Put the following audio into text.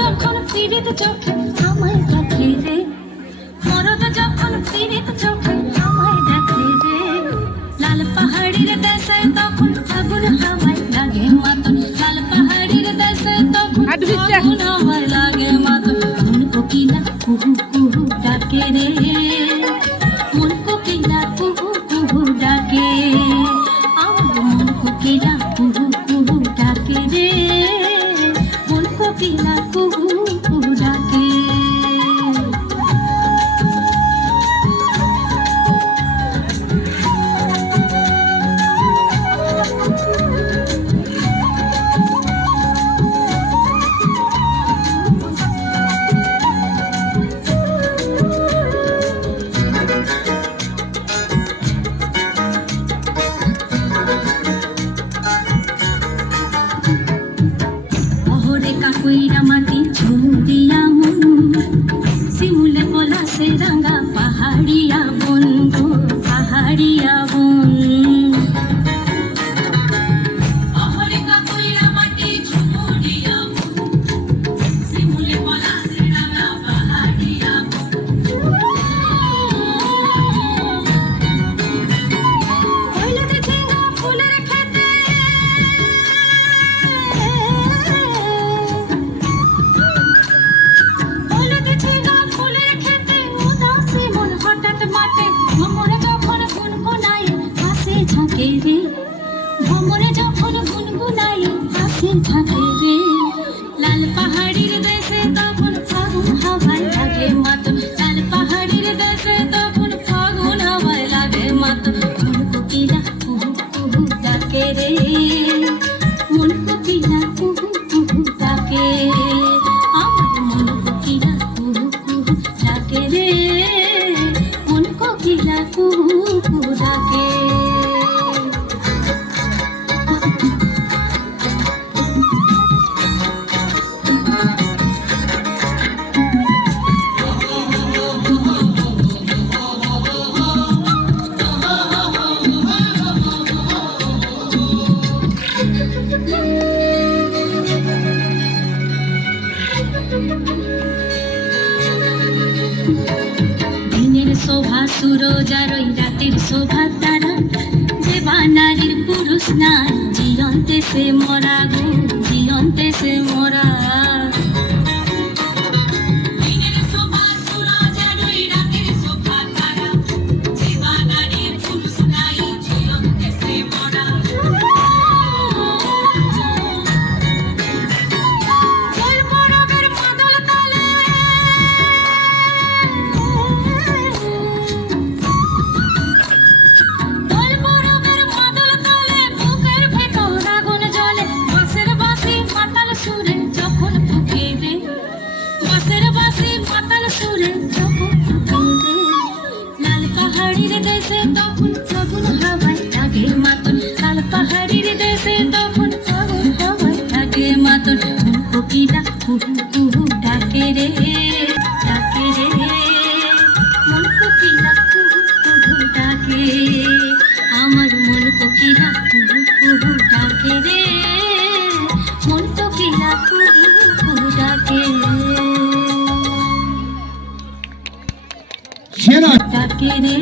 যখন পীড়িত চোখে আমায় দেখে রে, মরদ যখন পীড়িত চোখে আমায় দেখে রে, লাল পাহাড়ির দেশে তখন আগুন হাওয়ায় লাগে মাতন, লাল পাহাড়ির দেশে তখন আগুন হাওয়ায় লাগে মাতন, মন কোকিলা কুহু কুহু ডাকে রে, মন কোকিলা কুহু কুহু ডাকে, আমার মন কোকিলা কুহু কুহু ডাকে রে, মন কোকিলা কুহু কুহু ডাকে। কাকুইরা মাটি ঝুড়িয়া মন, শিমুলে পলাশে রাঙা পাহাড়িয়া বন গো পাহাড়িয়া বন, অহরে কাকুইরা মাটি ঝুড়িয়া মন, শিমুলে পলাশে রাঙা পাহাড়িয়া বন, কইলাতে ঝিঙা ফুলের খেতে ঝাঁকে রে, ভ্রমরে যখন গুনগুনাই হাসি ঝাঁকে রে, লাল পাহাড়ির দেশে তখন ফাগুন হাওয়ায় লাগে মাতন, লাল পাহাড়ির দেশে তখন ফাগুন হাওয়ায় লাগে মাতন, মন কোকিলা কুহু কুহু ডাকে রে, মন কোকিলা কুহু কুহু ডাকে, আমার মন কোকিলা কুহু কুহু ডাকে রে, মন কোকিলা কুহু কুহু ডাকে। দিনের শোভা সুরজ আর ওই রাতের শোভা তারা, যে বানারির পুরুষ নাই জিয়ন্তে সে মরা গো জিয়ন্তে সে মরা, দিনের শোভা সুরজ আর ওই রাতের শোভা তারা, যে বানারির পুরুষ নাই জিয়ন্তে সে মরা, লাল পাহাড়ির দেশে তখন ফাগুন হাওয়ায় লাগে মাতন, লাল পাহাড়ির দেশে তখন ফাগুন হাওয়ায় লাগে মাতন, মন কোকিলা কুহু কুহু ডাকে রে ডাকে রে, মন কোকিলা কুহু কুহু ডাকে, আমার মন কোকিলা কুহু কুহু ডাকে রে, মন কোকিলা কুহু কুহু ডাকে ডাকে রে।